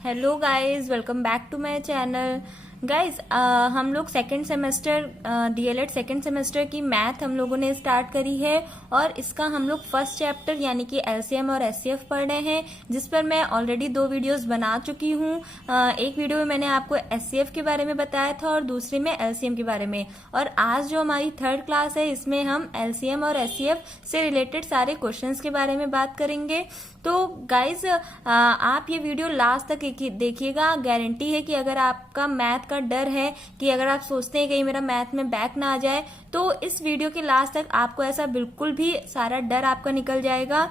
Hello guys, welcome back to my channel. Guys, हम लोग second semester DElEd second semester की math हम लोगों ने स्टार्ट करी है और इसका हम लोग फर्स्ट चैप्टर यानी कि एलसीएम और एचसीएफ पढ़ रहे हैं, जिस पर मैं ऑलरेडी 2 वीडियोस बना चुकी हूँ। एक वीडियो में मैंने आपको एचसीएफ के बारे में बताया था और दूसरे में एलसीएम के बारे में। और आज जो हमारी थर्ड क्लास है, इसमें हम एलसीएम और एचसीएफ से रिलेटेड सारे क्वेश्चंस के बारे में बात करेंगे। तो गाइज, आप ये वीडियो लास्ट तक देखिएगा। गारंटी है कि अगर आपका मैथ का डर है कि अगर आप सोचते हैं कहीं मेरा मैथ में बैक ना आ जाए, तो इस वीडियो के लास्ट तक आपको ऐसा बिल्कुल भी सारा डर आपका निकल जाएगा।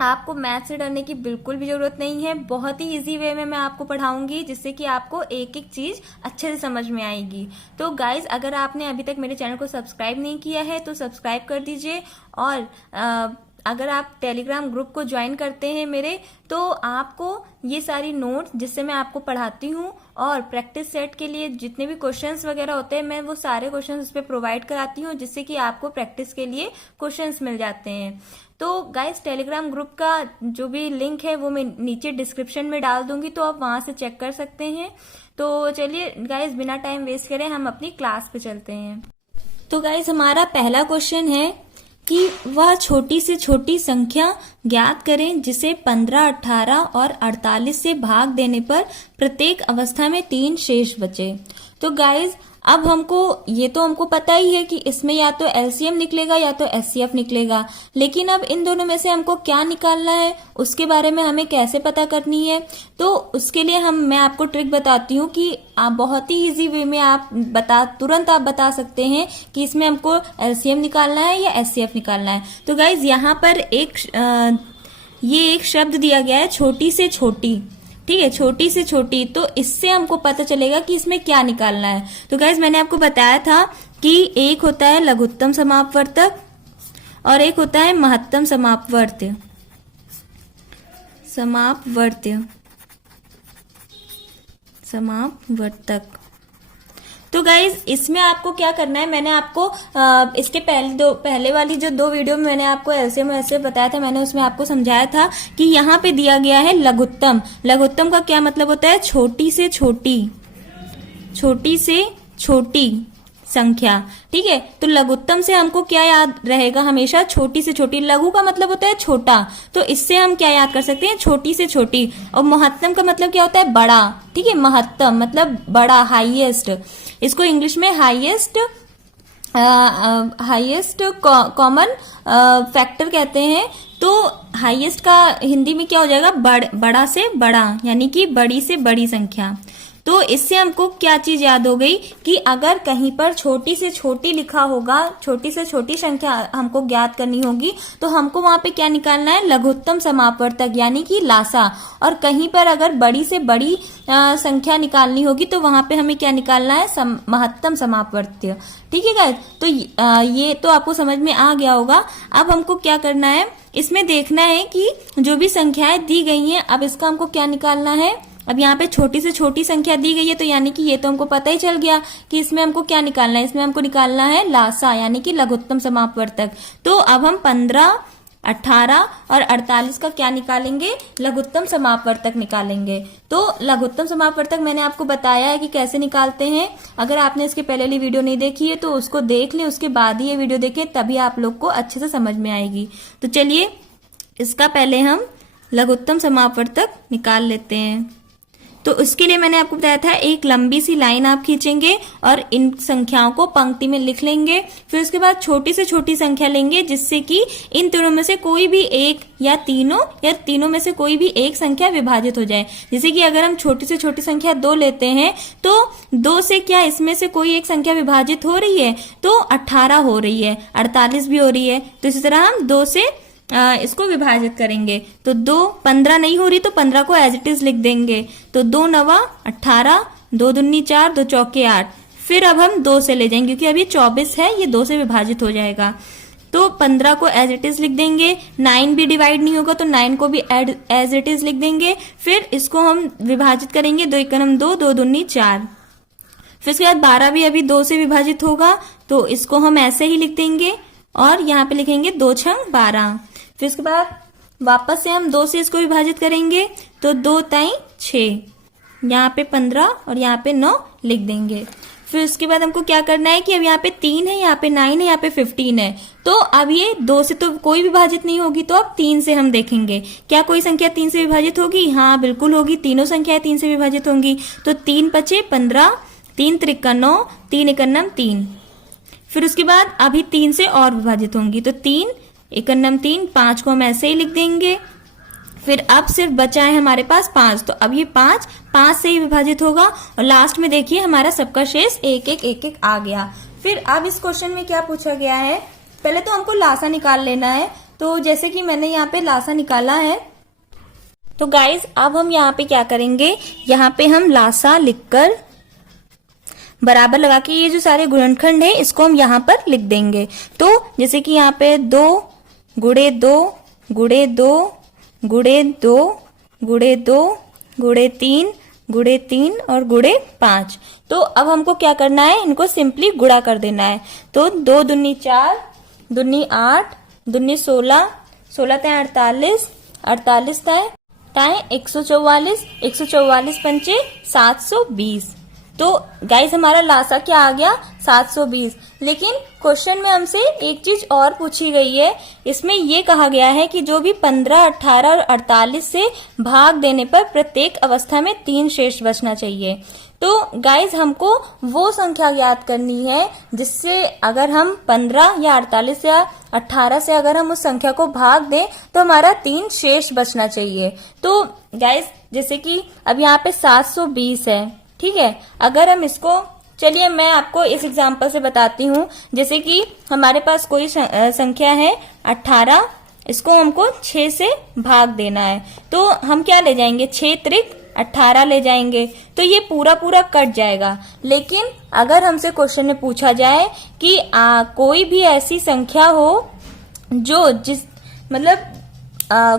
आपको मैथ से डरने की बिल्कुल भी जरूरत नहीं है। बहुत ही इजी वे में मैं आपको पढ़ाऊंगी, जिससे कि आपको एक एक चीज अच्छे से समझ में आएगी। तो गाइज, अगर आपने अभी तक मेरे चैनल को सब्सक्राइब नहीं किया है तो सब्सक्राइब कर दीजिए। और अगर आप टेलीग्राम ग्रुप को ज्वाइन करते हैं मेरे, तो आपको ये सारी नोट्स जिससे मैं आपको पढ़ाती हूँ और प्रैक्टिस सेट के लिए जितने भी क्वेश्चंस वगैरह होते हैं, मैं वो सारे क्वेश्चंस उस पर प्रोवाइड कराती हूँ, जिससे कि आपको प्रैक्टिस के लिए क्वेश्चंस मिल जाते हैं। तो गाइस, टेलीग्राम ग्रुप का जो भी लिंक है वो मैं नीचे डिस्क्रिप्शन में डाल दूंगी, तो आप वहां से चेक कर सकते हैं। तो चलिए गाइस, बिना टाइम वेस्ट करें हम अपनी क्लास पे चलते हैं। तो गाइस, हमारा पहला क्वेश्चन है कि वह छोटी से छोटी संख्या ज्ञात करें जिसे 15, 18 और 48 से भाग देने पर प्रत्येक अवस्था में 3 शेष बचे। तो गाइज, अब हमको पता ही है कि इसमें या तो एलसीएम निकलेगा या तो एचसीएफ निकलेगा, लेकिन अब इन दोनों में से हमको क्या निकालना है उसके बारे में हमें कैसे पता करनी है। तो उसके लिए मैं आपको ट्रिक बताती हूँ कि आप बहुत ही इजी वे में तुरंत आप बता सकते हैं कि इसमें हमको एलसीएम निकालना है या एचसीएफ निकालना है। तो गाइज, यहाँ पर ये एक शब्द दिया गया है, छोटी से छोटी। ठीक है, छोटी से छोटी। तो इससे हमको पता चलेगा कि इसमें क्या निकालना है। तो गाइज, मैंने आपको बताया था कि एक होता है लघुत्तम समापवर्तक और एक होता है महत्तम समापवर्त्य। समापवर्तक। तो गाइज, इसमें आपको क्या करना है, मैंने आपको इसके पहले वाली जो 2 वीडियो में मैंने आपको एलसीएम ऐसे बताया था, मैंने उसमें आपको समझाया था कि यहाँ पे दिया गया है लघुत्तम। लघुत्तम का क्या मतलब होता है? छोटी से छोटी संख्या। ठीक है, तो लघुत्तम से हमको क्या याद रहेगा हमेशा? छोटी से छोटी। लघु का मतलब होता है छोटा, तो इससे हम क्या याद कर सकते हैं? छोटी से छोटी। और महत्तम का मतलब क्या होता है? बड़ा। ठीक है, महत्तम मतलब बड़ा, हाईएस्ट। इसको इंग्लिश में हाईएस्ट कॉमन फैक्टर कहते हैं। तो हाईएस्ट का हिंदी में क्या हो जाएगा? बड़ा से बड़ा, यानी कि बड़ी से बड़ी संख्या। तो इससे हमको क्या चीज याद हो गई कि अगर कहीं पर छोटी से छोटी लिखा होगा, छोटी से छोटी संख्या हमको ज्ञात करनी होगी, तो हमको वहां पे क्या निकालना है? लघुत्तम समापवर्तक, यानी कि लासा। और कहीं पर अगर बड़ी से बड़ी संख्या निकालनी होगी, तो वहां पे हमें क्या निकालना है? महत्तम समापवर्त्य। ठीक है गाइस, तो ये तो आपको समझ में आ गया होगा। अब हमको क्या करना है, इसमें देखना है कि जो भी संख्याएं दी गई हैं, अब इसका हमको क्या निकालना है। अब यहाँ पे छोटी से छोटी संख्या दी गई है, तो यानी कि ये तो हमको पता ही चल गया कि इसमें हमको क्या निकालना है। इसमें हमको निकालना है लासा, यानी कि लघुत्तम समापवर्तक। तो अब हम 15, 18 और 48 का क्या निकालेंगे? लघुत्तम समापवर्तक निकालेंगे। तो लघुत्तम समापवर्तक मैंने आपको बताया है कि कैसे निकालते हैं। अगर आपने इसके पहले वाली वीडियो नहीं देखी है तो उसको देख ले, उसके बाद ही ये वीडियो देखें, तभी आप लोग को अच्छे से समझ में आएगी। तो चलिए, इसका पहले हम लघुत्तम समापवर्तक निकाल लेते हैं। तो उसके लिए मैंने आपको बताया था, एक लंबी सी लाइन आप खींचेंगे और इन संख्याओं को पंक्ति में लिख लेंगे। फिर उसके बाद छोटी से छोटी संख्या लेंगे, जिससे कि इन तीनों में से कोई भी एक या तीनों में से कोई भी एक संख्या विभाजित हो जाए। जैसे कि अगर हम छोटी से छोटी संख्या 2 लेते हैं, तो 2 से क्या इसमें से कोई एक संख्या विभाजित हो रही है? तो 18 हो रही है, 48 भी हो रही है। तो इसी तरह हम 2 से इसको विभाजित करेंगे। तो 15 नहीं हो रही, तो 15 को एज इट इज लिख देंगे। तो 2 नवा 18, 2 दूनी 4, 2 चौके 8। फिर अब हम 2 से ले जाएंगे, क्योंकि अभी 24 है, ये 2 से विभाजित हो जाएगा। तो 15 को एज इट इज लिख देंगे। 9 भी डिवाइड नहीं होगा, तो 9 को भी एज इट इज लिख देंगे। फिर इसको हम विभाजित करेंगे, 2 एकम 2, 2 दूनी 4। फिर उसके बाद 12 भी अभी 2 से विभाजित होगा, तो इसको हम ऐसे ही लिख देंगे और यहाँ पे लिखेंगे 2 छंग 12। फिर उसके बाद वापस से हम 2 से इसको विभाजित करेंगे, तो 2 ताई 6, यहाँ पे 15 और यहाँ पे 9 लिख देंगे। फिर उसके बाद हमको क्या करना है कि अब यहाँ पे 3 है, यहाँ पे 9 है, यहाँ पे 15 है। तो अब ये 2 से तो कोई विभाजित नहीं होगी, तो अब 3 से हम देखेंगे क्या कोई संख्या 3 से विभाजित होगी। हाँ बिल्कुल होगी, तीनों संख्याएं 3 से विभाजित होंगी। तो 3 पचे 15, 3 त्रिका 9, 3 एकन्नम 3। फिर उसके बाद अभी 3 से और विभाजित होंगी, तो 3 एकन्नम 3, 5 को हम ऐसे ही लिख देंगे। फिर अब सिर्फ बचा है हमारे पास 5, तो अब ये 5 से ही विभाजित होगा और लास्ट में देखिए हमारा सबका शेष 1 1 1 1 आ गया। फिर अब इस क्वेश्चन में क्या पूछा गया है, पहले तो हमको लासा निकाल लेना है। तो जैसे कि मैंने यहाँ पे लासा निकाला है, तो गाइज अब हम यहाँ पे क्या करेंगे, यहाँ पे हम लासा लिखकर बराबर लगा के ये जो सारे गुणनखंड है इसको हम यहाँ पर लिख देंगे। तो जैसे कि यहाँ पे 2 गुणे 2 गुणे 2 गुणे 2 गुणे 2 गुणे 3 गुणे 3 और गुणे 5। तो अब हमको क्या करना है, इनको सिंपली गुणा कर देना है। तो 2 दूनी 4, दूनी 8, दूनी 16, 16 ताए 48, 48 ताए 144, 144 पंचे 720। तो गाइस हमारा लासा क्या आ गया, 720। लेकिन क्वेश्चन में हमसे एक चीज और पूछी गई है, इसमें ये कहा गया है कि जो भी 15, 18 और 48 से भाग देने पर प्रत्येक अवस्था में 3 शेष बचना चाहिए। तो गाइस हमको वो संख्या ज्ञात करनी है जिससे अगर हम 15 या 48 या 18 से अगर हम उस संख्या को भाग दें तो हमारा 3 शेष बचना चाहिए। तो गाइस जैसे कि अब यहाँ पे 720 है, ठीक है। अगर हम इसको, चलिए मैं आपको इस एग्जाम्पल से बताती हूँ। जैसे कि हमारे पास कोई संख्या है 18, इसको हमको 6 से भाग देना है, तो हम क्या ले जाएंगे, 6 त्रिक 18 ले जाएंगे, तो ये पूरा पूरा कट जाएगा। लेकिन अगर हमसे क्वेश्चन में पूछा जाए कि कोई भी ऐसी संख्या हो जो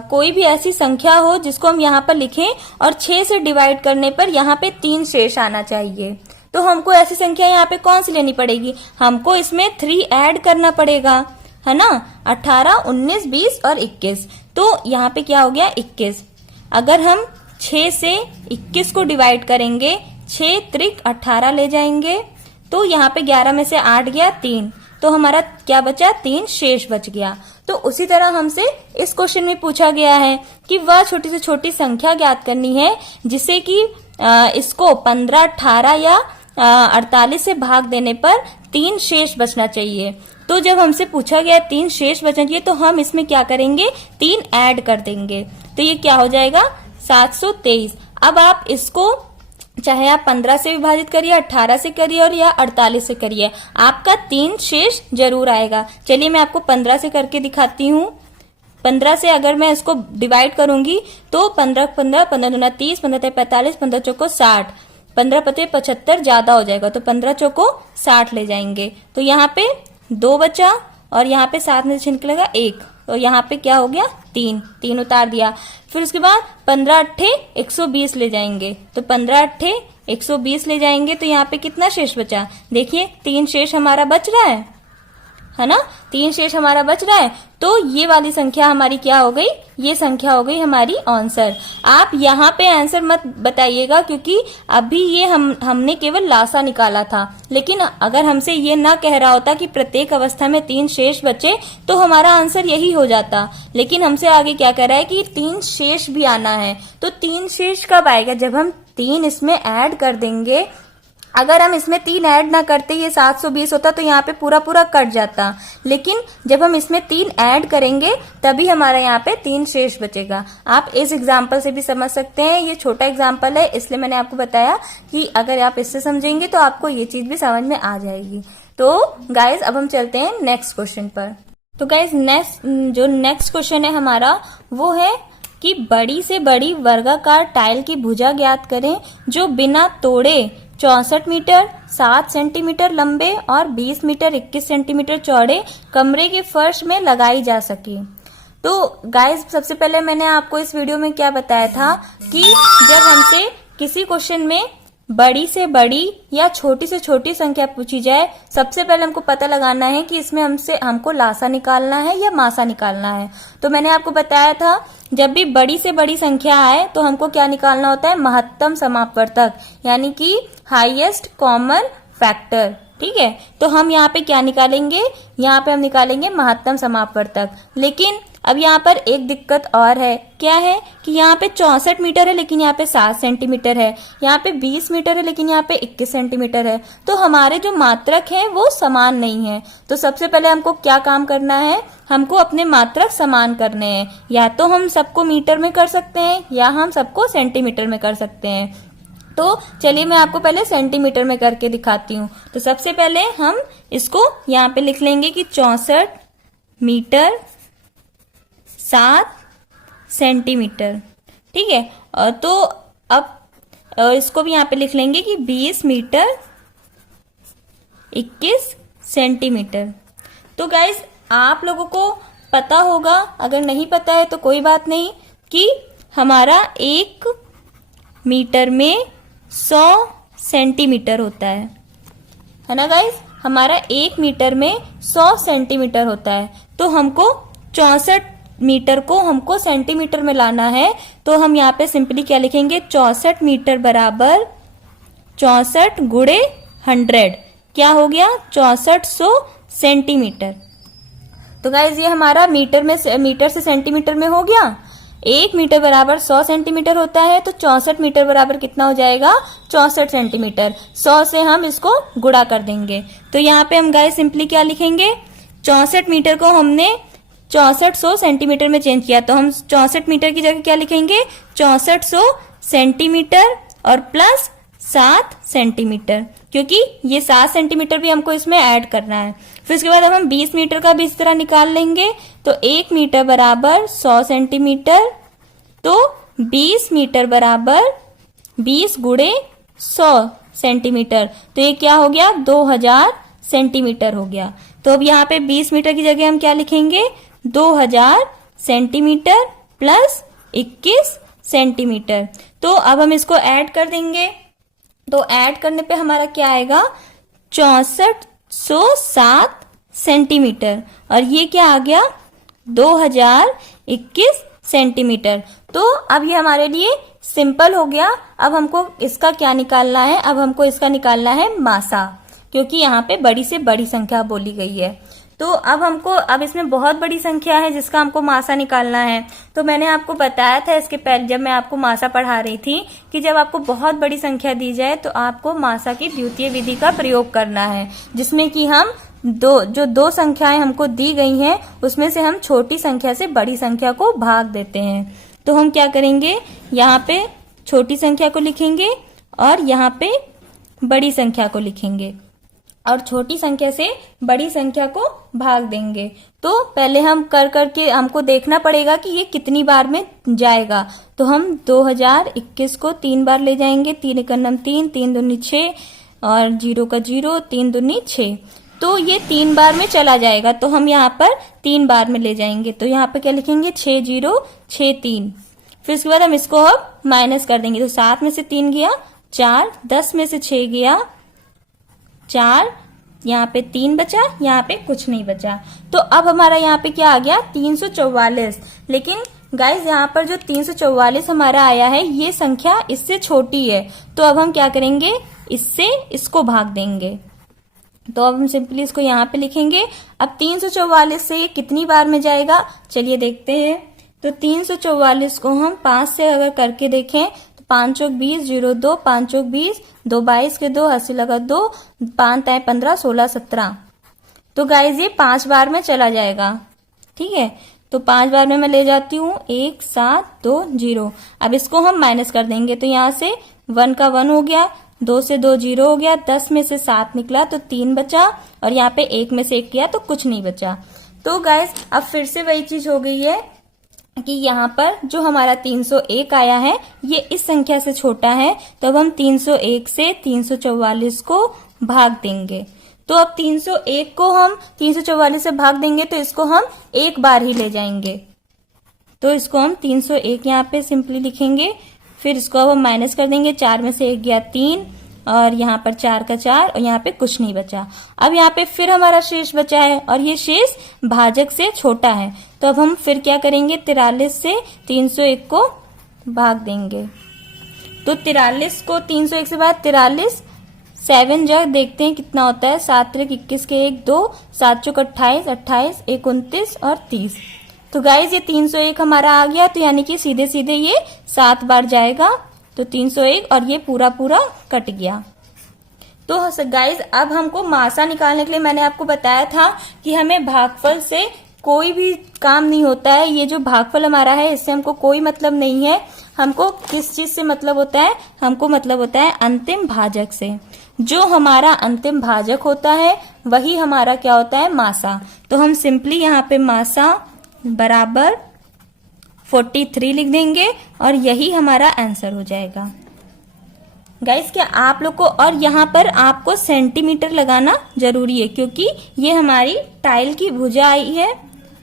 कोई भी ऐसी संख्या हो जिसको हम यहाँ पर लिखें और 6 से डिवाइड करने पर यहाँ पे 3 शेष आना चाहिए, तो हमको ऐसी संख्या यहाँ पे कौन सी लेनी पड़ेगी, हमको इसमें 3 ऐड करना पड़ेगा, है ना। 18, 19, 20 और 21, तो यहाँ पे क्या हो गया 21। अगर हम 6 से 21 को डिवाइड करेंगे, 6 त्रिक 18 ले जाएंगे, तो यहाँ पे 11 में से 8 गया 3, तो हमारा क्या बचा, 3 शेष बच गया। तो उसी तरह हमसे इस क्वेश्चन में पूछा गया है कि वह छोटी से छोटी संख्या ज्ञात करनी है जिससे कि इसको 15, 18 या 48 से भाग देने पर 3 शेष बचना चाहिए। तो जब हमसे पूछा गया 3 शेष बचना चाहिए, तो हम इसमें क्या करेंगे, 3 ऐड कर देंगे, तो ये क्या हो जाएगा 723। अब आप इसको चाहे आप 15 से विभाजित करिए, 18 से करिए और या 48 से करिए, आपका 3 शेष जरूर आएगा। चलिए मैं आपको 15 से करके दिखाती हूँ। 15 से अगर मैं इसको डिवाइड करूंगी तो 15 15 15 दूना 30, 15 ते 45, 15 चौको 60, 15 पते 75 ज्यादा हो जाएगा, तो 15 चौको 60 ले जाएंगे। तो यहाँ पे 2 बचा और यहाँ पे 7 में छिनक लगा 1, तो यहाँ पे क्या हो गया 3 उतार दिया। फिर उसके बाद 15 अट्ठे 120 ले जाएंगे, तो 15 अट्ठे 120 ले जाएंगे, तो यहाँ पे कितना शेष बचा, देखिए 3 शेष हमारा बच रहा है ना, 3 शेष हमारा बच रहा है। तो ये वाली संख्या हमारी क्या हो गई, ये संख्या हो गई हमारी आंसर। आप यहाँ पे आंसर मत बताइएगा क्योंकि अभी ये हमने केवल लासा निकाला था, लेकिन अगर हमसे ये ना कह रहा होता कि प्रत्येक अवस्था में 3 शेष बचे तो हमारा आंसर यही हो जाता। लेकिन हमसे आगे क्या कह रहा है कि 3 शेष भी आना है, तो 3 शेष कब आएगा, जब हम 3 इसमें ऐड कर देंगे। अगर हम इसमें 3 ऐड ना करते ये 720 होता तो यहाँ पे पूरा पूरा कट जाता, लेकिन जब हम इसमें 3 ऐड करेंगे तभी हमारा यहाँ पे 3 शेष बचेगा। आप इस एग्जाम्पल से भी समझ सकते हैं, ये छोटा एग्जाम्पल है इसलिए मैंने आपको बताया कि अगर आप इससे समझेंगे तो आपको ये चीज भी समझ में आ जाएगी। तो गाइज अब हम चलते हैं नेक्स्ट क्वेश्चन पर। तो गाइज नेक्स्ट क्वेश्चन है हमारा वो है कि बड़ी से बड़ी वर्गाकार टाइल की भुजा ज्ञात करें जो बिना तोड़े 64 मीटर 7 सेंटीमीटर लंबे और 20 मीटर 21 सेंटीमीटर चौड़े कमरे के फर्श में लगाई जा सके। तो गाइस सबसे पहले मैंने आपको इस वीडियो में क्या बताया था कि जब हमसे किसी क्वेश्चन में बड़ी से बड़ी या छोटी से छोटी संख्या पूछी जाए, सबसे पहले हमको पता लगाना है कि इसमें हमको लासा निकालना है या मासा निकालना है। तो मैंने आपको बताया था जब भी बड़ी से बड़ी संख्या आए तो हमको क्या निकालना होता है, महत्तम समापवर्तक, यानी कि हाईएस्ट कॉमन फैक्टर। ठीक है, तो हम यहाँ पे क्या निकालेंगे, यहाँ पे हम निकालेंगे महत्तम समापवर्तक। लेकिन अब यहाँ पर एक दिक्कत और है, क्या है कि यहाँ पे 64 मीटर है लेकिन यहाँ पे 7 सेंटीमीटर है, यहाँ पे 20 मीटर है लेकिन यहाँ पे 21 सेंटीमीटर है। तो हमारे जो मात्रक हैं वो समान नहीं है। तो सबसे पहले हमको क्या काम करना है, हमको अपने मात्रक समान करने हैं। या तो हम सबको मीटर में कर सकते हैं या हम सबको सेंटीमीटर में कर सकते हैं। तो चलिए मैं आपको पहले सेंटीमीटर में करके दिखाती हूँ। तो सबसे पहले हम इसको यहाँ पे लिख लेंगे कि 64 मीटर 7 सेंटीमीटर। ठीक है, और तो अब इसको भी यहाँ पे लिख लेंगे कि 20 मीटर 21 सेंटीमीटर। तो गाइज आप लोगों को पता होगा, अगर नहीं पता है तो कोई बात नहीं, कि हमारा 1 मीटर में 100 सेंटीमीटर होता है ना गाइज। हमारा 1 मीटर में 100 सेंटीमीटर होता है। तो हमको 64 मीटर को हमको सेंटीमीटर में लाना है। तो हम यहाँ पे सिंपली क्या लिखेंगे, 64 मीटर बराबर 64 गुणे 100, क्या हो गया 6400 सेंटीमीटर। तो गाइज ये हमारा मीटर से सेंटीमीटर में हो गया। 1 मीटर बराबर 100 सेंटीमीटर होता है, तो 64 मीटर बराबर कितना हो जाएगा, 64 सेंटीमीटर। 100 से हम इसको गुणा कर देंगे। तो यहाँ पे हम गाइस सिंपली क्या लिखेंगे, 64 मीटर को हमने 6400 सेंटीमीटर में चेंज किया, तो हम 64 मीटर की जगह क्या लिखेंगे, 6400 सेंटीमीटर और प्लस 7 सेंटीमीटर, क्योंकि ये 7 सेंटीमीटर भी हमको इसमें ऐड करना है। फिर उसके बाद अब हम 20 मीटर का भी इस तरह निकाल लेंगे। तो 1 मीटर बराबर 100 सेंटीमीटर, तो 20 मीटर बराबर 20 गुणे 100 सेंटीमीटर, तो ये क्या हो गया 2000 सेंटीमीटर हो गया। तो अब यहाँ पे 20 मीटर की जगह हम क्या लिखेंगे, 2000 सेंटीमीटर प्लस 21 सेंटीमीटर। तो अब हम इसको ऐड कर देंगे। तो ऐड करने पे हमारा क्या आएगा, 6407 सेंटीमीटर, और ये क्या आ गया 2021 सेंटीमीटर। तो अब ये हमारे लिए सिंपल हो गया। अब हमको इसका क्या निकालना है, अब हमको इसका निकालना है मासा, क्योंकि यहाँ पे बड़ी से बड़ी संख्या बोली गई है। तो अब इसमें बहुत बड़ी संख्या है जिसका हमको मासा निकालना है। तो मैंने आपको बताया था इसके पहले जब मैं आपको मासा पढ़ा रही थी कि जब आपको बहुत बड़ी संख्या दी जाए तो आपको मासा की द्वितीय विधि का प्रयोग करना है, जिसमें कि हम दो संख्याएं हमको दी गई हैं उसमें से हम छोटी संख्या से बड़ी संख्या को भाग देते हैं। तो हम क्या करेंगे, यहाँ पे छोटी संख्या को लिखेंगे और यहाँ पे बड़ी संख्या को लिखेंगे और छोटी संख्या से बड़ी संख्या को भाग देंगे। तो पहले हम करके हमको देखना पड़ेगा कि ये कितनी बार में जाएगा। तो हम 2021 को 3 बार ले जाएंगे, 3 एकम 3, 3 दूनी 6 और 0 का 0, 3 दूनी 6। तो ये 3 बार में चला जाएगा, तो हम यहाँ पर 3 बार में ले जाएंगे। तो यहाँ पर क्या लिखेंगे, 6 0 6 3। फिर उसके बाद हम इसको अब माइनस कर देंगे। तो 7 में से 3 गया 4, 10 में से 6 गया 4, यहाँ पे 3 बचा, यहाँ पे कुछ नहीं बचा। तो अब हमारा यहाँ पे क्या आ गया 344। लेकिन गाइज यहाँ पर जो 344 हमारा आया है ये संख्या इससे छोटी है, तो अब हम क्या करेंगे, इससे इसको भाग देंगे। तो अब हम सिंपली इसको यहाँ पे लिखेंगे। अब 344 से ये कितनी बार में जाएगा, चलिए देखते हैं। तो 344 को हम 5 से अगर करके देखें तो 5 चौक 20, 0 2, 5 चौक 20, 2 22 के 2, 80 लगा 2, 5 ताए 15, 16 17। तो गाइज ये 5 बार में चला जाएगा। ठीक है, तो 5 बार में मैं ले जाती हूँ 1 7 2 0। अब इसको हम माइनस कर देंगे। तो यहाँ से 1 का 1 हो गया, 2 से 2 0 हो गया, 10 में से 7 निकला तो 3 बचा, और यहाँ पे 1 में से 1 किया तो कुछ नहीं बचा। तो गाइज अब फिर से वही चीज हो गई है कि यहाँ पर जो हमारा 301 आया है ये इस संख्या से छोटा है, तो अब हम 301 से 344 को भाग देंगे। तो अब 301 को हम 344 से भाग देंगे तो इसको हम एक बार ही ले जाएंगे। तो इसको हम 301 यहाँ पे सिंपली लिखेंगे। फिर इसको अब हम माइनस कर देंगे, 4 में से 1 गया 3 और यहाँ पर 4 का 4 और यहाँ पे कुछ नहीं बचा। अब यहाँ पे फिर हमारा शेष बचा है और ये शेष भाजक से छोटा है, तो अब हम फिर क्या करेंगे, 43 से 301 को भाग देंगे। तो 43 को 301 से भाग 43, 7 जग देखते हैं कितना होता है, 7 त्रिक 21 के 1 2, 7 चौक 28, 28 1 29 और 30। तो गाइज ये 301 हमारा आ गया, तो यानी कि सीधे सीधे ये 7 बार जाएगा, तो 301 और ये पूरा पूरा कट गया। तो गाइज अब हमको मासा निकालने के लिए मैंने आपको बताया था कि हमें भागफल से कोई भी काम नहीं होता है। ये जो भागफल हमारा है इससे हमको कोई मतलब नहीं है। हमको किस चीज से मतलब होता है, हमको मतलब होता है अंतिम भाजक से। जो हमारा अंतिम भाजक होता है वही हमारा क्या होता है, मासा। तो हम सिंपली यहाँ पे मासा बराबर 43 लिख देंगे और यही हमारा आंसर हो जाएगा। गाइस क्या आप लोग को, और यहाँ पर आपको सेंटीमीटर लगाना जरूरी है क्योंकि ये हमारी टाइल की भुजा आई है।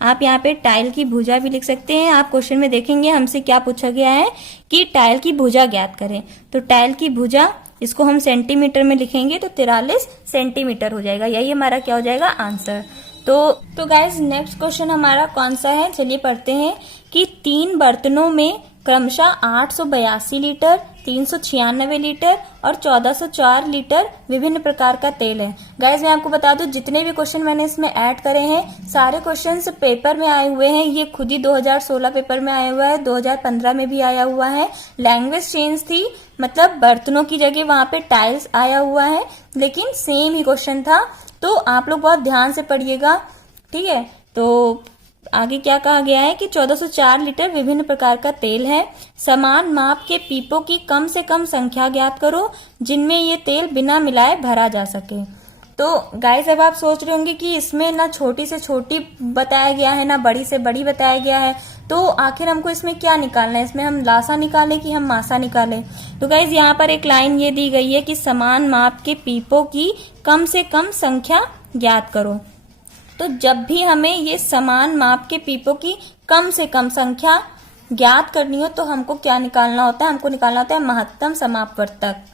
आप यहाँ पे टाइल की भुजा भी लिख सकते हैं। आप क्वेश्चन में देखेंगे हमसे क्या पूछा गया है कि टाइल की भुजा ज्ञात करें, तो टाइल की भुजा इसको हम सेंटीमीटर में लिखेंगे तो 43 सेंटीमीटर हो जाएगा। यही हमारा क्या हो जाएगा, आंसर। तो गाइस नेक्स्ट क्वेश्चन हमारा कौन सा है, चलिए पढ़ते हैं कि 3 बर्तनों में क्रमशः 882 लीटर, 396 लीटर और 1404 लीटर विभिन्न प्रकार का तेल है। गाइस मैं आपको बता दूं जितने भी क्वेश्चन मैंने इसमें ऐड करे हैं सारे क्वेश्चंस पेपर में आए हुए हैं। ये खुद ही 2016 पेपर में आया हुआ है, 2015 में भी आया हुआ है। लैंग्वेज चेंज थी, मतलब बर्तनों की जगह वहां पे टाइल्स आया हुआ है, लेकिन सेम ही क्वेश्चन था। तो आप लोग बहुत ध्यान से पढ़िएगा, ठीक है। तो आगे क्या कहा गया है कि 1404 लीटर विभिन्न प्रकार का तेल है। समान माप के पीपों की कम से कम संख्या ज्ञात करो जिनमें ये तेल बिना मिलाए भरा जा सके। तो गाइस अब आप सोच रहे होंगे कि इसमें ना छोटी से छोटी बताया गया है ना बड़ी से बड़ी बताया गया है, तो आखिर हमको इसमें क्या निकालना है, इसमें हम लासा निकालें कि हम मासा निकालें। तो गाइस यहाँ पर एक लाइन ये दी गई है कि समान माप के पीपों की कम से कम संख्या ज्ञात करो। तो जब भी हमें ये समान माप के पीपों की कम से कम संख्या ज्ञात करनी हो तो हमको क्या निकालना होता है, हमको निकालना होता है महत्तम समापवर्तक।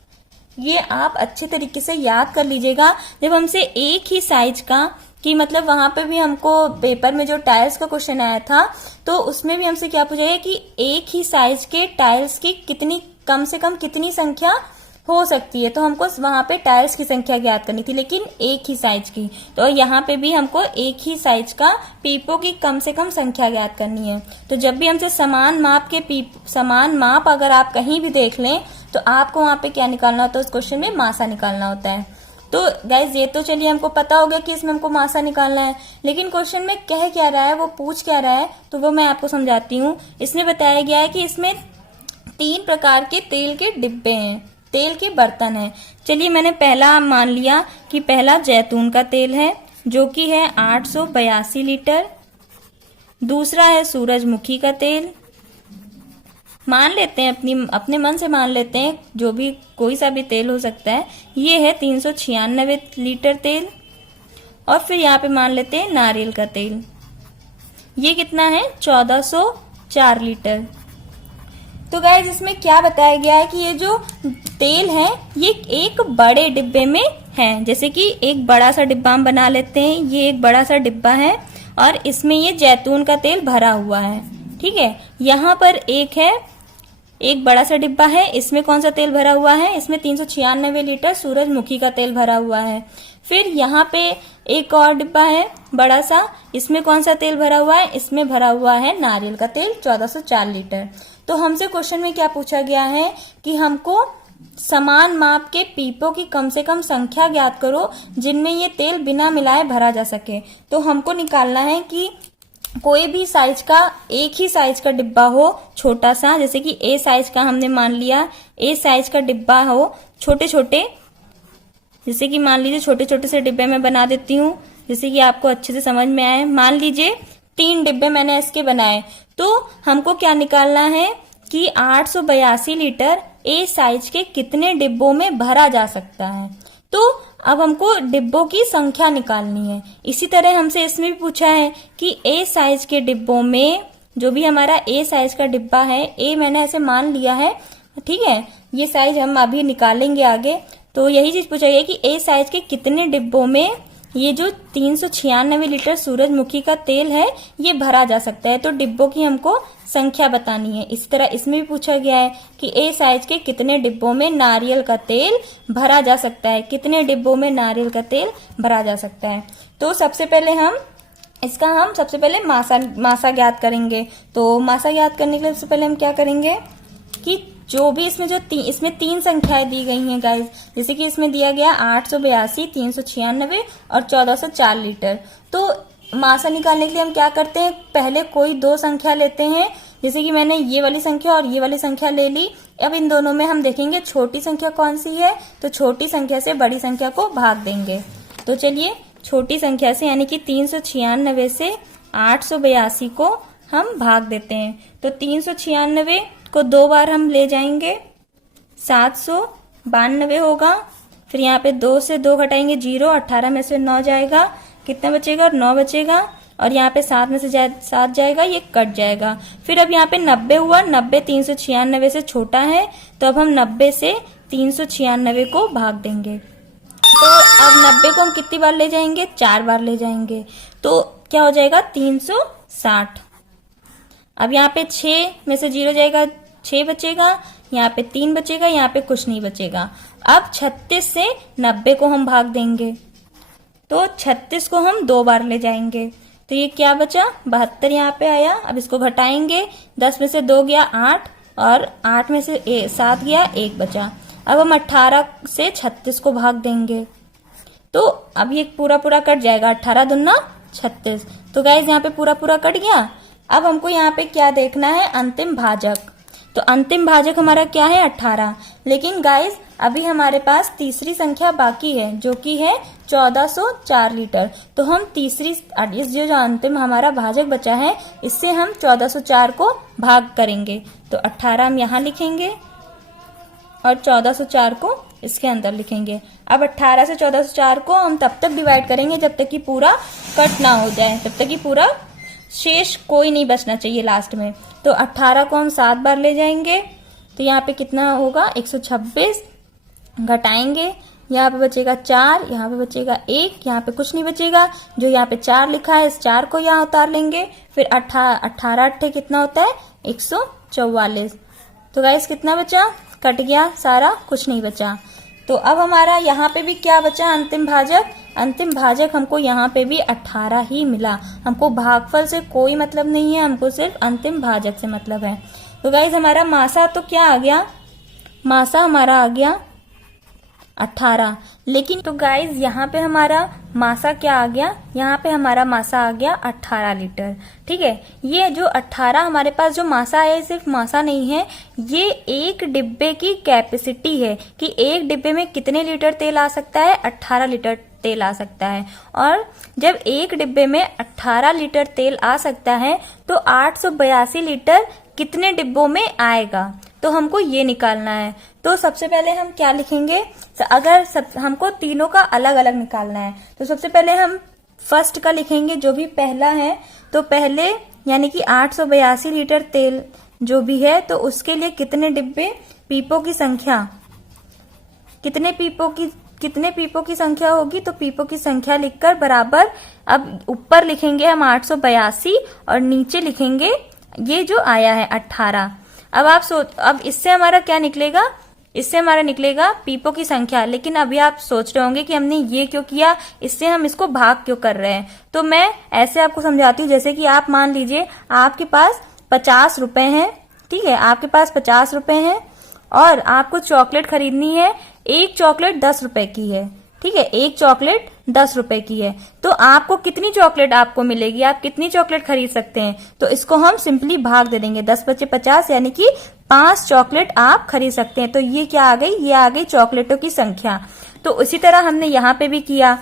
ये आप अच्छे तरीके से याद कर लीजिएगा। जब हमसे एक ही साइज का, कि मतलब वहां पे भी हमको पेपर में जो टाइल्स का क्वेश्चन आया था तो उसमें भी हमसे क्या पूछा गया कि एक ही साइज के टाइल्स की कितनी, कम से कम कितनी संख्या हो सकती है। तो हमको वहां पे टाइल्स की संख्या ज्ञात करनी थी, लेकिन एक ही साइज की। तो यहाँ पे भी हमको एक ही साइज का पीपों की कम से कम संख्या ज्ञात करनी है। तो जब भी हमसे समान माप के समान माप अगर आप कहीं भी देख लें तो आपको वहां पे क्या निकालना होता है, उस क्वेश्चन में मासा निकालना होता है। तो गाइज ये तो चलिए हमको पता हो गया कि इसमें हमको मासा निकालना है, लेकिन क्वेश्चन में कह क्या रहा है, वो पूछ क्या रहा है, तो वो मैं आपको समझाती हूँ। इसमें बताया गया है कि इसमें 3 प्रकार के तेल के डिब्बे हैं, तेल के बर्तन हैं। चलिए मैंने पहला मान लिया कि पहला जैतून का तेल है जो कि है 882 लीटर। दूसरा है सूरजमुखी का तेल, मान लेते हैं अपने मन से मान लेते हैं, जो भी कोई सा भी तेल हो सकता है। ये है 396 लीटर तेल। और फिर यहाँ पे मान लेते हैं नारियल का तेल, ये कितना है 1404 लीटर। तो गाइस इसमें क्या बताया गया है कि ये जो तेल है ये एक बड़े डिब्बे में है। जैसे कि एक बड़ा सा डिब्बा हम बना लेते हैं, ये एक बड़ा सा डिब्बा है और इसमें ये जैतून का तेल भरा हुआ है, ठीक है। यहाँ पर एक बड़ा सा डिब्बा है, इसमें कौन सा तेल भरा हुआ है, इसमें 396 लीटर सूरजमुखी का तेल भरा हुआ है। फिर यहाँ पे एक और डिब्बा है बड़ा सा, इसमें कौन सा तेल भरा हुआ है, इसमें भरा हुआ है नारियल का तेल 1404 लीटर। तो हमसे क्वेश्चन में क्या पूछा गया है कि हमको समान माप के पीपों की कम से कम संख्या ज्ञात करो जिनमें ये तेल बिना मिलाए भरा जा सके। तो हमको निकालना है कि कोई भी साइज का, एक ही साइज का डिब्बा हो छोटा सा, जैसे कि ए साइज का हमने मान लिया, ए साइज का डिब्बा हो, छोटे छोटे, जैसे कि मान लीजिए छोटे छोटे से डिब्बे में बना देती हूँ जैसे कि आपको अच्छे से समझ में आए। मान लीजिए 3 डिब्बे मैंने इसके बनाए, तो हमको क्या निकालना है कि 882 लीटर ए साइज के कितने डिब्बों में भरा जा सकता है। तो अब हमको डिब्बों की संख्या निकालनी है। इसी तरह हमसे इसमें भी पूछा है कि ए साइज के डिब्बों में, जो भी हमारा ए साइज का डिब्बा है, ए मैंने ऐसे मान लिया है, ठीक है, ये साइज हम अभी निकालेंगे आगे। तो यही चीज पूछा गया कि ए साइज के कितने डिब्बों में ये जो 396 लीटर सूरजमुखी का तेल है ये भरा जा सकता है। तो डिब्बों की हमको संख्या बतानी है। इस तरह इसमें भी पूछा गया है कि ए साइज के कितने डिब्बों में नारियल का तेल भरा जा सकता है, कितने डिब्बों में नारियल का तेल भरा जा सकता है। तो सबसे पहले हम सबसे पहले मासा ज्ञात करेंगे। तो मासा ज्ञात करने के लिए सबसे पहले हम क्या करेंगे कि जो भी इसमें तीन संख्याएं दी गई हैं गाइस, जैसे कि इसमें दिया गया 882, 396 और 1404 लीटर। तो मासा निकालने के लिए हम क्या करते हैं, पहले कोई दो संख्या लेते हैं। जैसे कि मैंने ये वाली संख्या और ये वाली संख्या ले ली। अब इन दोनों में हम देखेंगे छोटी संख्या कौन सी है, तो छोटी संख्या से बड़ी संख्या को भाग देंगे। तो चलिए छोटी संख्या से यानी कि 396 से 882 को हम भाग देते हैं। तो 396 को दो बार हम ले जाएंगे, 792 होगा। फिर यहाँ पे 2 से 2 घटाएंगे 0, 18 में से 9 जाएगा, कितना बचेगा 9 बचेगा। और यहाँ पे 7 में से 7 जाएगा, ये कट जाएगा। फिर अब यहाँ पे 90 हुआ, 90 396 से छोटा है, तो अब हम 90 से 396 को भाग देंगे। तो अब 90 को हम कितनी बार ले जाएंगे, 4 बार ले जाएंगे। तो क्या हो जाएगा 360। अब यहाँ पे 6 में से 0 जाएगा, 6 बचेगा, यहाँ पे 3 बचेगा, यहाँ पे कुछ नहीं बचेगा। अब 36 से 90 को हम भाग देंगे, तो 36 को हम 2 बार ले जाएंगे। तो ये क्या बचा 72 यहाँ पे आया। अब इसको घटाएंगे, 10 में से 2 गया 8 और 8 में से 7 गया, 1 बचा। अब हम 18 से 36 को भाग देंगे, तो अब ये पूरा कट जाएगा, 18 दूना 36। तो गाइज यहाँ पे पूरा कट गया। अब हमको यहाँ पे क्या देखना है, अंतिम भाजक। तो अंतिम भाजक हमारा क्या है 18। लेकिन गाइज अभी हमारे पास तीसरी संख्या बाकी है जो कि है 1404 लीटर। तो हम इस जो अंतिम हमारा भाजक बचा है इससे हम 1404 को भाग करेंगे। तो 18 हम यहाँ लिखेंगे और 1404 को इसके अंदर लिखेंगे। अब 18 से 1404 को हम तब तक डिवाइड करेंगे जब तक कि पूरा कट ना हो जाए, तब तक कि पूरा शेष कोई नहीं बचना चाहिए लास्ट में। तो 18 को हम 7 बार ले जाएंगे, तो यहाँ पे कितना होगा 126। घटाएंगे, यहाँ पे बचेगा 4, यहाँ पे बचेगा 1, यहाँ पे कुछ नहीं बचेगा। जो यहाँ पे 4 लिखा है इस 4 को यहाँ उतार लेंगे। फिर 18 अट्ठे कितना होता है 144। तो गाइस कितना बचा, कट गया सारा, कुछ नहीं बचा। तो अब हमारा यहाँ पे भी क्या बचा अंतिम भाजक। अंतिम भाजक हमको यहाँ पे भी 18 ही मिला। हमको भागफल से कोई मतलब नहीं है, हमको सिर्फ अंतिम भाजक से मतलब है। तो गाइज हमारा मासा तो क्या आ गया, मासा हमारा आ गया 18। लेकिन तो गाइज यहाँ पे हमारा मासा क्या आ गया, यहाँ पे हमारा मासा आ गया 18 लीटर। ठीक है, ये जो 18 हमारे पास जो मासा है सिर्फ मासा नहीं है, ये एक डिब्बे की कैपेसिटी है कि एक डिब्बे में कितने लीटर तेल आ सकता है, 18 लीटर तेल आ सकता है। और जब एक डिब्बे में 18 लीटर तेल आ सकता है तो 882 लीटर कितने डिब्बों में आएगा, तो हमको ये निकालना है। तो सबसे पहले हम क्या लिखेंगे, अगर हमको तीनों का अलग अलग निकालना है तो सबसे पहले हम फर्स्ट का लिखेंगे जो भी पहला है। तो पहले यानी कि 882 लीटर तेल जो भी है तो उसके लिए कितने डिब्बे, पीपों की संख्या, कितने पीपों की संख्या होगी, तो पीपों की संख्या लिखकर बराबर, अब ऊपर लिखेंगे हम 882 और नीचे लिखेंगे ये जो आया है 18। अब अब इससे हमारा क्या निकलेगा, इससे हमारा निकलेगा पीपों की संख्या। लेकिन अभी आप सोच रहे होंगे कि हमने ये क्यों किया, इससे हम इसको भाग क्यों कर रहे हैं। तो मैं ऐसे आपको समझाती हूँ, जैसे कि आप मान लीजिए आपके पास 50 रुपए हैं, ठीक है, आपके पास 50 रुपए हैं और आपको चॉकलेट खरीदनी है, एक चॉकलेट 10 रुपए की है, ठीक है, एक चॉकलेट 10 रुपए की है। तो आपको कितनी चॉकलेट आपको मिलेगी, आप कितनी चॉकलेट खरीद सकते हैं, तो इसको हम सिंपली भाग दे देंगे, 10 बचे 50 यानी कि 5 चॉकलेट आप खरीद सकते हैं। तो ये क्या आ गई, ये आ गई चॉकलेटों की संख्या। तो उसी तरह हमने यहाँ पे भी किया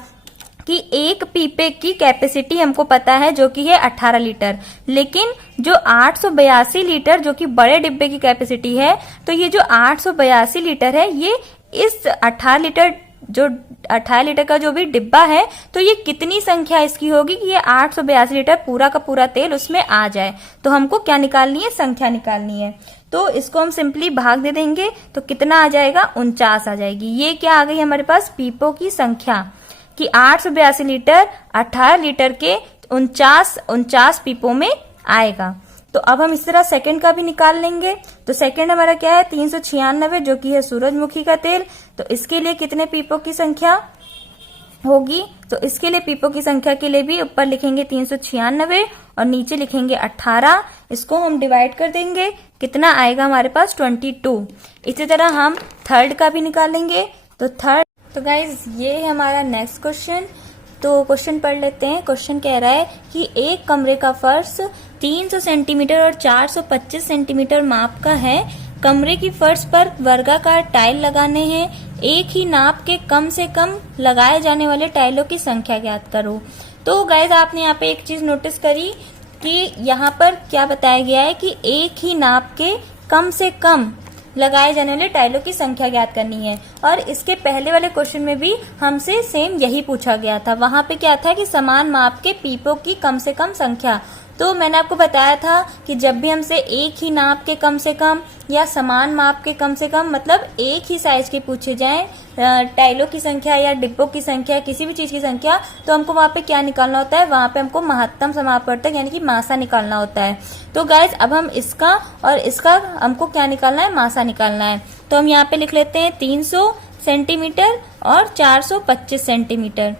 कि एक पीपे की कैपेसिटी हमको पता है जो कि है 18 लीटर, लेकिन जो 882 लीटर जो कि बड़े डिब्बे की कैपेसिटी है, तो ये जो 882 लीटर है ये इस 18 लीटर जो 18 लीटर का जो भी डिब्बा है, तो ये कितनी संख्या इसकी होगी कि ये 882 लीटर पूरा का पूरा तेल उसमें आ जाए। तो हमको क्या निकालनी है, संख्या निकालनी है। तो इसको हम सिंपली भाग दे देंगे तो कितना आ जाएगा, 49 आ जाएगी। ये क्या आ गई हमारे पास, पीपों की संख्या कि 882 लीटर 18 लीटर के 49 पीपों में आएगा। तो अब हम इस तरह सेकंड का भी निकाल लेंगे। तो सेकंड हमारा क्या है, 396 जो कि है सूरजमुखी का तेल। तो इसके लिए कितने पीपों की संख्या होगी, तो इसके लिए पीपों की संख्या के लिए भी ऊपर लिखेंगे 396 और नीचे लिखेंगे 18। इसको हम डिवाइड कर देंगे, कितना आएगा हमारे पास 22। इसी तरह हम थर्ड का भी निकालेंगे। तो गाइज ये है हमारा नेक्स्ट क्वेश्चन। तो क्वेश्चन पढ़ लेते हैं। क्वेश्चन कह रहा है कि एक कमरे का फर्श 300 सेंटीमीटर और 425 सेंटीमीटर माप का है। कमरे की फर्श पर वर्गाकार टाइल लगाने हैं। एक ही नाप के कम से कम लगाए जाने वाले टाइलों की संख्या ज्ञात करो। तो गाइज आपने यहाँ पे एक चीज नोटिस करी कि यहाँ पर क्या बताया गया है कि एक ही नाप के कम से कम लगाए जाने वाले टाइलों की संख्या ज्ञात करनी है। और इसके पहले वाले क्वेश्चन में भी हमसे सेम यही पूछा गया था। वहां पे क्या था कि समान माप के पीपों की कम से कम संख्या। तो मैंने आपको बताया था कि जब भी हमसे एक ही नाप के कम से कम या समान माप के कम से कम, मतलब एक ही साइज के पूछे जाएं टाइलों की संख्या या डिब्बों की संख्या, किसी भी चीज की संख्या, तो हमको वहां पे क्या निकालना होता है, वहां पे हमको महत्तम समापवर्तक यानी कि मासा निकालना होता है। तो गाइज अब हम इसका और इसका हमको क्या निकालना है, मासा निकालना है। तो हम यहाँ पे लिख लेते हैं 300 सेंटीमीटर और 425 सेंटीमीटर।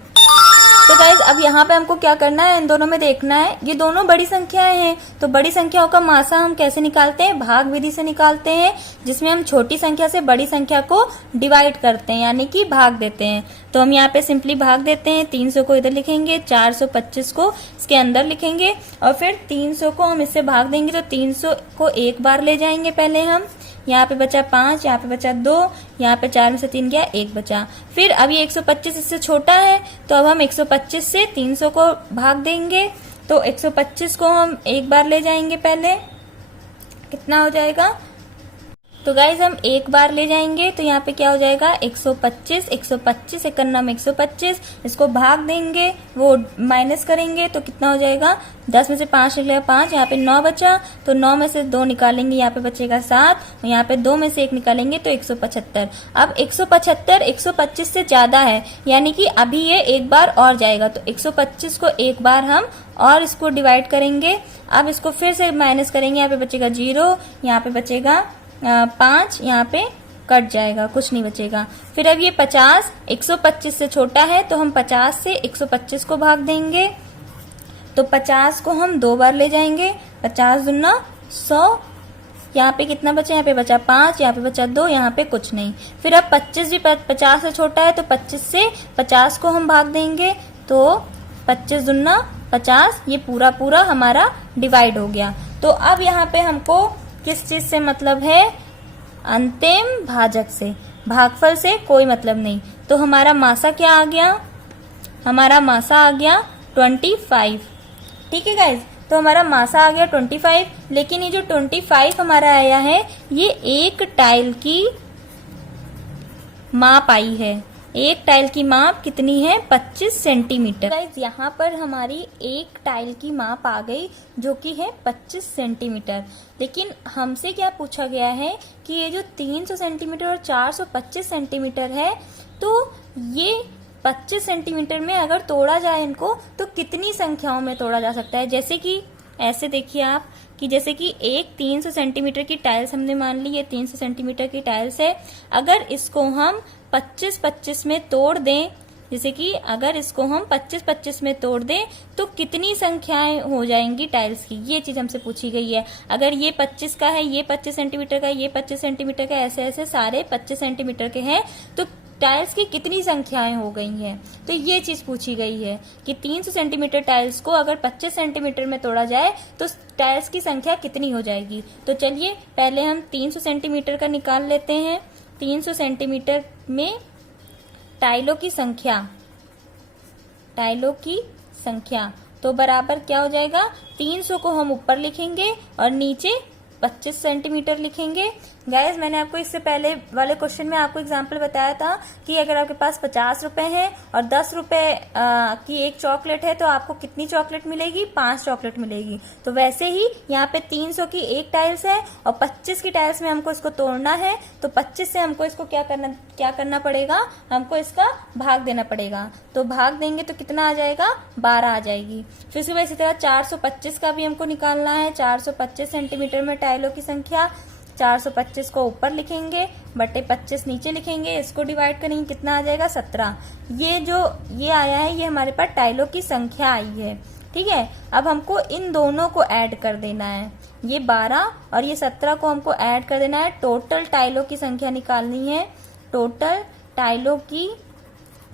तो गाइज अब यहाँ पे हमको क्या करना है, इन दोनों में देखना है, ये दोनों बड़ी संख्याएं हैं। तो बड़ी संख्याओं का मासा हम कैसे निकालते हैं, भाग विधि से निकालते हैं, जिसमें हम छोटी संख्या से बड़ी संख्या को डिवाइड करते हैं यानी कि भाग देते हैं। तो हम यहाँ पे सिंपली भाग देते हैं। 300 को इधर लिखेंगे, 425 को इसके अंदर लिखेंगे और फिर 300 को हम इससे भाग देंगे। तो 300 को एक बार ले जाएंगे पहले हम, यहाँ पे बचा 5, यहाँ पे बचा 2, यहाँ पे 4 में से 3 गया, 1 बचा। फिर अब ये 125 इससे छोटा है तो अब हम 125 से 300 को भाग देंगे। तो 125 को हम एक बार ले जाएंगे पहले, कितना हो जाएगा, तो गाइज हम एक बार ले जाएंगे तो यहाँ पे क्या हो जाएगा 125, 125 एक नाम 125, इसको भाग देंगे, वो माइनस करेंगे तो कितना हो जाएगा, 10 में से 5 निकलेगा 5, यहाँ पे 9 बचा तो 9 में से 2 निकालेंगे, यहाँ पे बचेगा 7 और यहाँ पे 2 में से 1 निकालेंगे तो 175। अब 175 125 से ज्यादा है यानी कि अभी ये एक बार और जाएगा। तो 125 को एक बार हम और इसको डिवाइड करेंगे। अब इसको फिर से माइनस करेंगे, यहाँ पे बचेगा 0, यहाँ पे बचेगा 5, यहाँ पे कट जाएगा, कुछ नहीं बचेगा। फिर अब ये 50 125 से छोटा है तो हम 50 से 125 को भाग देंगे। तो 50 को हम 2 बार ले जाएंगे, 50 दूना 100, यहाँ पे कितना बचा, यहाँ पे बचा 5, यहाँ पे बचा 2, यहाँ पे कुछ नहीं। फिर अब 25 भी 50 से छोटा है तो 25 से 50 को हम भाग देंगे। तो 25 दूना 50, ये पूरा पूरा हमारा डिवाइड हो गया। तो अब यहाँ पे हमको किस चीज से मतलब है, अंतिम भाजक से, भागफल से कोई मतलब नहीं। तो हमारा मासा क्या आ गया, हमारा मासा आ गया 25। ठीक है गाइज, तो हमारा मासा आ गया 25। लेकिन ये जो 25 हमारा आया है ये एक टाइल की माप आई है। एक टाइल की माप कितनी है, 25 सेंटीमीटर। गाइज यहाँ पर हमारी एक टाइल की माप आ गई जो कि है 25 सेंटीमीटर। लेकिन हमसे क्या पूछा गया है कि ये जो 300 सेंटीमीटर और 425 सेंटीमीटर है, तो ये 25 सेंटीमीटर में अगर तोड़ा जाए इनको तो कितनी संख्याओं में तोड़ा जा सकता है। जैसे कि ऐसे देखिए आप कि जैसे कि एक 300 सेंटीमीटर की टाइल्स हमने मान ली, ये 300 सेंटीमीटर की टाइल्स है। अगर इसको हम 25-25 में तोड़ दें, जैसे कि अगर इसको हम 25-25 में तोड़ दें तो कितनी संख्याएं हो जाएंगी टाइल्स की, ये चीज हमसे पूछी गई है। अगर ये 25 का है, ये 25 सेंटीमीटर का है, ये 25 सेंटीमीटर का, ऐसे ऐसे सारे 25 सेंटीमीटर के हैं, तो टाइल्स की कितनी संख्याएं हो गई हैं। तो ये चीज पूछी गई है कि 300 सेंटीमीटर टाइल्स को अगर 25 सेंटीमीटर में तोड़ा जाए तो टाइल्स की संख्या कितनी हो जाएगी। तो चलिए पहले हम 300 सेंटीमीटर का निकाल लेते हैं। 300 सेंटीमीटर में टाइलों की संख्या तो बराबर क्या हो जाएगा, 300 को हम ऊपर लिखेंगे और नीचे 25 सेंटीमीटर लिखेंगे। गाइज मैंने आपको इससे पहले वाले क्वेश्चन में आपको एग्जांपल बताया था कि अगर आपके पास 50 रुपए है और 10 रुपए की एक चॉकलेट है तो आपको कितनी चॉकलेट मिलेगी, 5 चॉकलेट मिलेगी। तो वैसे ही यहाँ पे 300 की एक टाइल्स है और 25 की टाइल्स में हमको इसको तोड़ना है, तो 25 से हमको इसको क्या करना पड़ेगा, हमको इसका भाग देना पड़ेगा। तो भाग देंगे तो कितना आ जाएगा, 12 आ जाएगी। फिर से इसी तरह 425 का भी हमको निकालना है। 425 सेंटीमीटर में टाइलों की संख्या, 425 को ऊपर लिखेंगे बटे 25 नीचे लिखेंगे, इसको डिवाइड करेंगे, कितना आ जाएगा 17। ये आया है, ये हमारे पास टाइलों की संख्या आई है। ठीक है, अब हमको इन दोनों को ऐड कर देना है, ये 12 और ये 17 को हमको ऐड कर देना है। टोटल टाइलों की संख्या निकालनी है, टोटल टाइलों की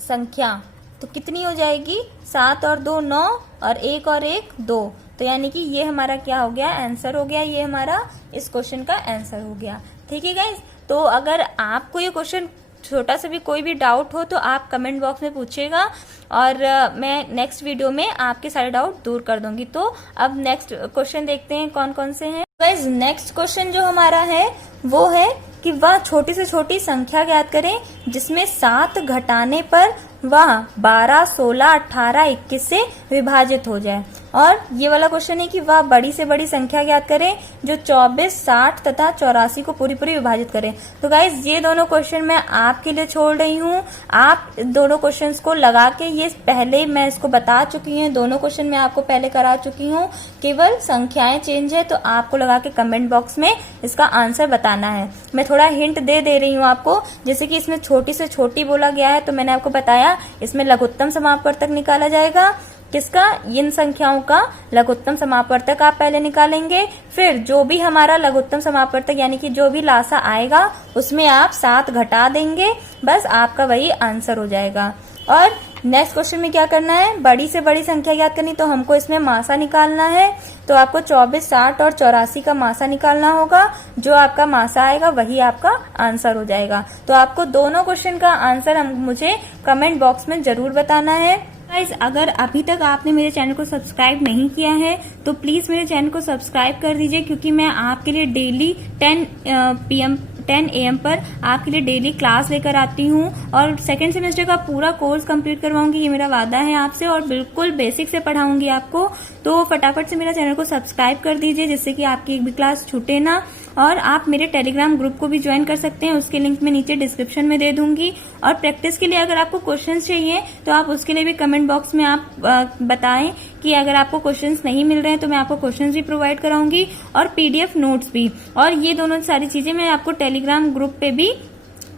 संख्या तो कितनी हो जाएगी, 7 और 2 9 और 1 और 1 2। तो यानी कि ये हमारा क्या हो गया, आंसर हो गया, ये हमारा इस क्वेश्चन का आंसर हो गया। ठीक है गाइज, तो अगर आपको ये क्वेश्चन छोटा सा भी कोई भी डाउट हो तो आप कमेंट बॉक्स में पूछिएगा और मैं नेक्स्ट वीडियो में आपके सारे डाउट दूर कर दूंगी। तो अब नेक्स्ट क्वेश्चन देखते हैं कौन कौन से हैं। गाइज नेक्स्ट क्वेश्चन जो हमारा है वो है कि वह छोटी से छोटी संख्या ज्ञात करें जिसमें 7 घटाने पर वह 12, 16, 18, 21 से विभाजित हो जाए। और ये वाला क्वेश्चन है कि वह बड़ी से बड़ी संख्या ज्ञात करें जो 24, 60 तथा 84 को पूरी विभाजित करें। तो गाइज ये दोनों क्वेश्चन मैं आपके लिए छोड़ रही हूँ। आप दोनों क्वेश्चंस को लगा के, ये पहले मैं इसको बता चुकी हूँ, दोनों क्वेश्चन मैं आपको पहले करा चुकी हूँ, केवल संख्याएं चेंज है। तो आपको लगा के कमेंट बॉक्स में इसका आंसर बताना है। मैं थोड़ा हिंट दे रही हूँ आपको, जैसे कि इसमें छोटी से छोटी बोला गया है तो मैंने आपको बताया इसमें लघुत्तम समापवर्तक निकाला जाएगा। किसका, इन संख्याओं का लघुत्तम समापवर्तक आप पहले निकालेंगे, फिर जो भी हमारा लघुत्तम समापवर्तक यानी कि जो भी लासा आएगा उसमें आप 7 घटा देंगे, बस आपका वही आंसर हो जाएगा। और नेक्स्ट क्वेश्चन में क्या करना है, बड़ी से बड़ी संख्या ज्ञात करनी, तो हमको इसमें मासा निकालना है। तो आपको 24, 60 और 84 का मासा निकालना होगा। जो आपका मासा आएगा वही आपका आंसर हो जाएगा। तो आपको दोनों क्वेश्चन का आंसर मुझे कमेंट बॉक्स में जरूर बताना है। गाइस अगर अभी तक आपने मेरे चैनल को सब्सक्राइब नहीं किया है तो प्लीज मेरे चैनल को सब्सक्राइब कर दीजिए, क्योंकि मैं आपके लिए डेली 10 AM पर आपके लिए डेली क्लास लेकर आती हूँ और सेकेंड सेमेस्टर का पूरा कोर्स कंप्लीट करवाऊंगी, ये मेरा वादा है आपसे, और बिल्कुल बेसिक से पढ़ाऊंगी आपको। तो फटाफट से मेरा चैनल को सब्सक्राइब कर दीजिए जिससे कि आपकी एक भी क्लास छूटे ना। और आप मेरे टेलीग्राम ग्रुप को भी ज्वाइन कर सकते हैं, उसके लिंक मैं नीचे डिस्क्रिप्शन में दे दूंगी। और प्रैक्टिस के लिए अगर आपको क्वेश्चंस चाहिए तो आप उसके लिए भी कमेंट बॉक्स में आप बताएं कि अगर आपको क्वेश्चंस नहीं मिल रहे हैं तो मैं आपको क्वेश्चंस भी प्रोवाइड कराऊंगी और PDF नोट्स भी। और ये दोनों सारी चीजें मैं आपको टेलीग्राम ग्रुप पे भी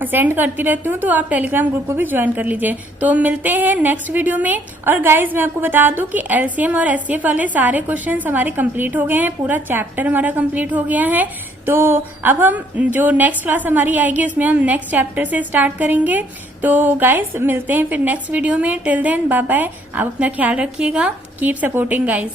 सेंड करती रहती हूँ, तो आप टेलीग्राम ग्रुप को भी ज्वाइन कर लीजिए। तो मिलते हैं नेक्स्ट वीडियो में। और गाइज मैं आपको बता दूं कि LCM और SCF वाले सारे क्वेश्चंस हमारे कंप्लीट हो गए हैं, पूरा चैप्टर हमारा कंप्लीट हो गया है। तो अब हम जो नेक्स्ट क्लास हमारी आएगी उसमें हम नेक्स्ट चैप्टर से स्टार्ट करेंगे। तो गाइज मिलते हैं फिर नेक्स्ट वीडियो में। टिल देन बाय बाय, आप अपना ख्याल रखिएगा। Keep supporting guys.